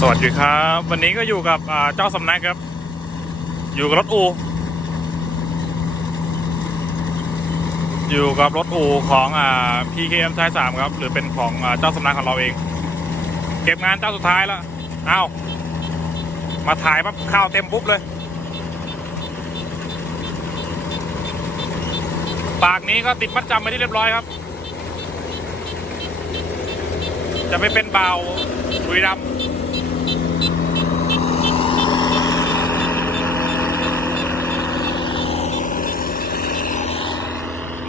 สวัสดีครับ วันนี้ก็อยู่กับเจ้าสำนักครับ อยู่กับรถอู อยู่กับรถอูของอ่า PKM ท้ายสามครับ หรือเป็นของเจ้าสำนักของเราเอง เก็บงานเจ้าสุดท้ายแล้วเอ้ามาถ่ายปั๊บข้าวเต็มปุ๊บเลย ปากนี้ก็ติดมัดจำไปที่เรียบร้อยครับ จะไปเป็นเบาวบุรีรัมย์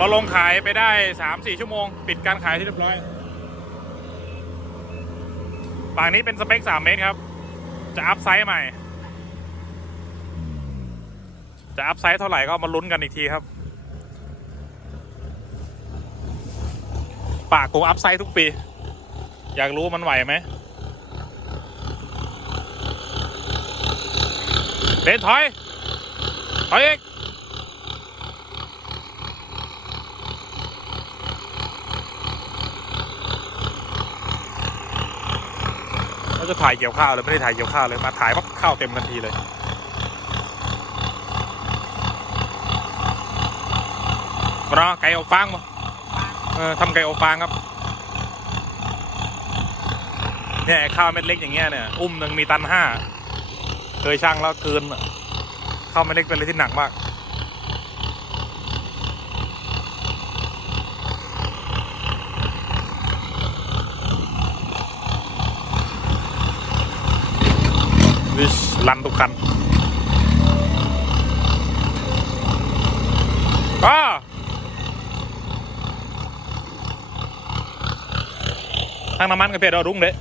เราลงขายไปได้สามสี่ชั่วโมง ปิดการขายที่เรียบร้อยปากนี้เป็นสเปคสามเมตรครับ จะอัพไซส์ใหม่ จะอัพไซส์เท่าไหร่ก็มาลุ้นกันอีกทีครับ ปากกูอัพไซส์ทุกปี อยากรู้มันไหวไหมเดนถอยถอยอีก เราจะถ่ายเกี่ยวข้าวเลยไม่ได้ถ่ายเกี่ยวข้าวเลยมาถ่ายปั๊บข้าวเต็มทันทีเลยรอไก่อบฟางมาเออทำไก่อบฟางครับเนี่ยข้าวเม็ดเล็กอย่างเงี้ยเนี่ยอุ้มหนึ่งมีตันห้าเคยช่างแล้วเกินข้าวเม็ดเล็กเป็นอะไรที่หนักมาก วิชลันทุกคันอ่าทางน้ำมันกับเพจเรารุ่งเด้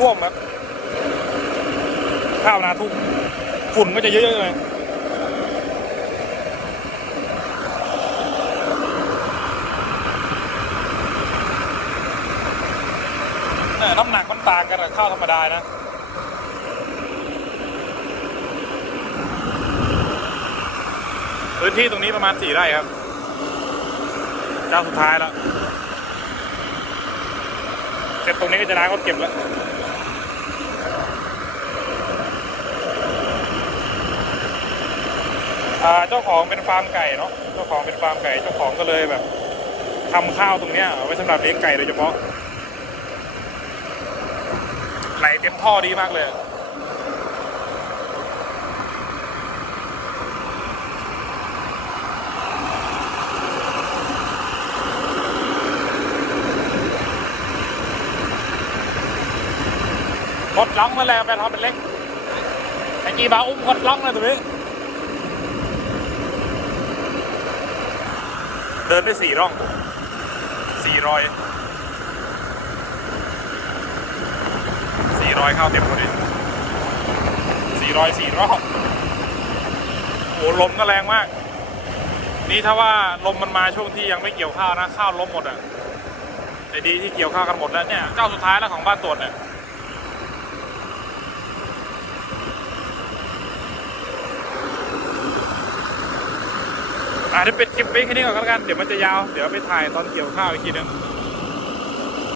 ท่วมครับ ข้าวนาทุ่มฝุ่นก็จะเยอะๆเลยน้ำหนักมันต่างกันกับข้าวธรรมดานะพื้นที่ตรงนี้ประมาณสี่ไร่ครับ เจ้าสุดท้ายแล้ว เสร็จตรงนี้ก็จะล้างรถเก็บแล้ว อ่าเจ้าของเป็นฟาร์มไก่เนาะเจ้าของเป็นฟาร์มไก่เจ้าของก็เลยแบบทำข้าวตรงเนี้ยไว้สำหรับเลี้ยงไก่โดยเฉพาะไหลเต็มท่อดีมากเลยกดล็อกมาแล้วไปทำเป็นเล็กไอ้จีบาอุ้มกดล็อกเลยตรงนี้ เดินไปสี่ร่องสี่รอยสี่รอยเข้าเต็มพอดีสี่รอยสี่รอบโอ้ลมก็แรงมาก นี่ถ้าว่าลมมันมาช่วงที่ยังไม่เกี่ยวข้าวนะข้าวล้มหมดอะแต่ดีที่เกี่ยวข้าวกันหมดแล้วเนี่ยเจ้าสุดท้ายแล้วของบ้านตรวจเนี่ย อ่าเดี๋ยวปิดคลิปไว้แค่นี้ก่อนก็แล้วกัน เดี๋ยวมันจะยาว เดี๋ยวไปถ่ายตอนเกี่ยวข้าวอีกทีนึง